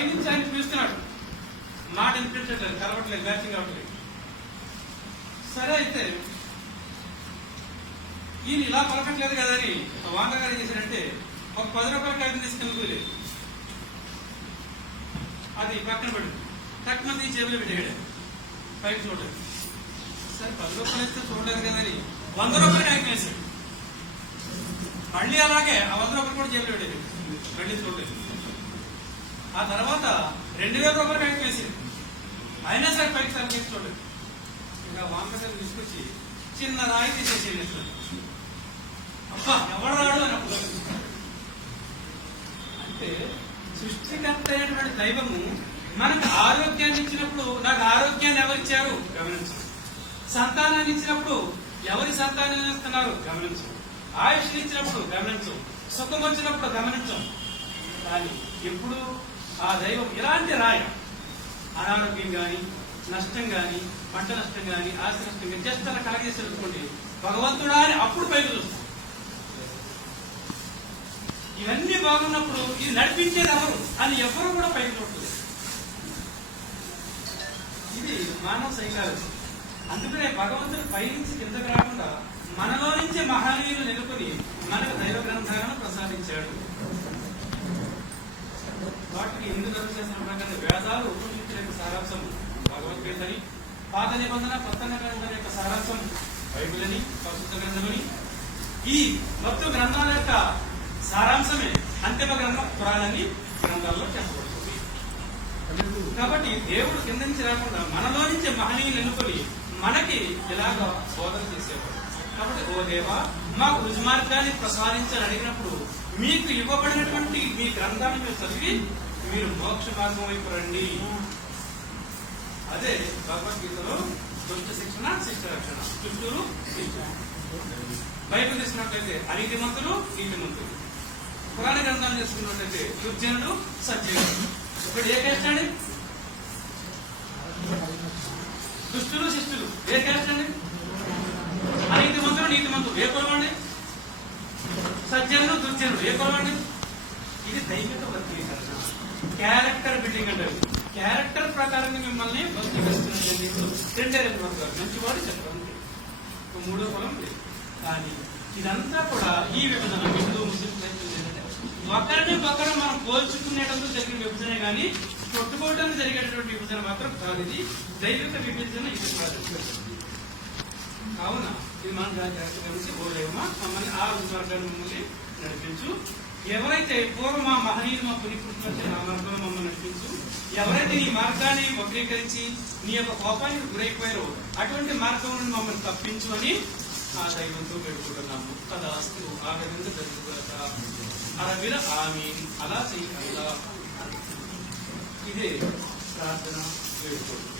పైనుంచి ఆయన పిలుస్తున్నాడు, మాట వినిపించట్లేదు, కలవట్లేదు, మ్యాచింగ్ అవ్వట్లేదు. సరే అయితే ఈయన ఇలా పలకట్లేదు కదా అని వాంగ గారు ఏం చేశారంటే ఒక 10 రూపాయల కాగితం తీసుకెళ్ళి అది పక్కన పడింది, తక్కువ మంది జేబులో పెట్టాడు, పైకి చూడలేదు. సరే 10 రూపాయలు ఇస్తే చూడలేదు కదా అని 100 రూపాయలు కాగితం వేశాడు. మళ్ళీ అలాగే ఆ 100 రూపాయలు కూడా జేబులో పెట్టాడు, మళ్ళీ చూడలేదు. ఆ తర్వాత 2000 రూపాయలు కాగితం వేసింది, అయినా సరే పైకి సరిగ్గా చూడలేదు. ఇంకా వాంగ గారు తీసుకొచ్చి చిన్న రాయి తీసేసి అబ్బా ఎవరు రాడు అని అప్పుడు అంటే సృష్టికర్త అయినటువంటి దైవము మనకు ఆరోగ్యాన్ని ఇచ్చినప్పుడు నాకు ఆరోగ్యాన్ని ఎవరిచ్చారు గమనించు, సంతానాన్ని ఇచ్చినప్పుడు ఎవరి సంతానాన్ని ఇస్తున్నారు గమనించు, ఆయుష్ని ఇచ్చినప్పుడు గమనించు, సుఖం వచ్చినప్పుడు గమనించు. కానీ ఎప్పుడు ఆ దైవం ఇలాంటి రాయ అనారోగ్యం కానీ నష్టం కానీ పంట నష్టం కానీ ఆస్తి నష్టం కానీ జస్ట్ అలా కలగేసి అనుకోండి భగవంతుడా అని అప్పుడు పైకి చూస్తాం. ఇవన్నీ బాగున్నప్పుడు ఇది నడిపించేది ఎవరు అని ఎవరు కూడా పైకి చూడలేదు. ఇది మానవ సైకాలజీ. అందుకనే భగవంతుడు పైనుంచి కిందకు రాకుండా మనలో నుంచే మహనీయులు నెలకొని మనకు దైవ గ్రంథాలను ప్రసాదించాడు. వాటికి హిందూ ధర్మశాస్త్రం ప్రకారం వేదాలు ఉపనిషత్తుల యొక్క సారాంశం భగవద్గీత అని, పాత నిబంధన కొత్త నిబంధన యొక్క సారాంశం బైబిల్ అని, పరిశుద్ధ గ్రంథమని, ఈ మొత్తం గ్రంథాల యొక్క సారాంశమే అంతిమ గ్రంథం పురాణాన్ని గ్రంథాల్లో చెప్పబడుతుంది. కాబట్టి దేవుడు కింద నుంచి రాకుండా మనలో నుంచి మహనీయులు ఎన్నుకొని మనకి ఇలాగ బోధన చేసేవాడు. కాబట్టి ఓ దేవా మాకు రుజుమార్గాన్ని ప్రసాదించని అడిగినప్పుడు మీకు ఇవ్వబడినటువంటి మీ గ్రంథాన్ని మీరు చదివి మీరు మోక్ష మార్గం వైపు రండి. అదే భగవద్గీతలో దుష్ట శిక్షణ శిష్ట రక్షణ, దుష్టులు బైబిల్ తీసుకున్నట్లయితే అనీతిమంతులు నీతిమంతులు, పురాణ గ్రంథాలు చేసుకున్నట్లయితే దుర్జనుడు సజ్జనుడు. ఇప్పుడు ఏ క్యాస్ట్ అండి? దుష్టులు శిష్టులు ఏ క్యాస్ట్ అండి? అనీతిమంతులు నీతిమంతులు ఏ కులం అండి? సజ్జనుడు దుర్జనుడు ఏ కులం అండి? ఇది దైవిక వర్గీకరణ, క్యారెక్టర్ బిల్డింగ్ అంటారు. క్యారెక్టర్ ప్రకారంగా మిమ్మల్ని వర్గీకరిస్తున్నది. రెండే వర్గాలు, మంచివాడు చెప్పడం, మూడో కులం లేదు. కానీ ఇదంతా కూడా ఈ విభజన హిందూ ముస్లిం ఒకరిని ఒకరు మనం పోల్చుకునేటప్పుడు జరిగిన విభజనే కానీ కొట్టుకోవడానికి జరిగేటటువంటి విభజన మాత్రం కాదు. ఇది దైవిక విభజన. ఇది కావున ఇది మనం గమనించి ఓ దేవమా మమ్మల్ని ఆ వర్గాన్ని మమ్మల్ని నడిపించు. ఎవరైతే పూర్వం మా మహనీయులు మా పునిపుట్టినట్టే ఆ మార్గంలో మమ్మల్ని నడిపించు. ఎవరైతే నీ మార్గాన్ని వక్రీకరించి నీ యొక్క కోపానికి గురైపోయారో అటువంటి మార్గం నుండి మమ్మల్ని తప్పించు అని ఆ దైవంతో పెట్టుకుంటున్నాము. తదాస్తు ఆ విధంగా జరుగుతుందట. అరవిల ఆమీన్ అలా చెయ్యాలా. ఇదే ప్రార్థన వేడుకోండి.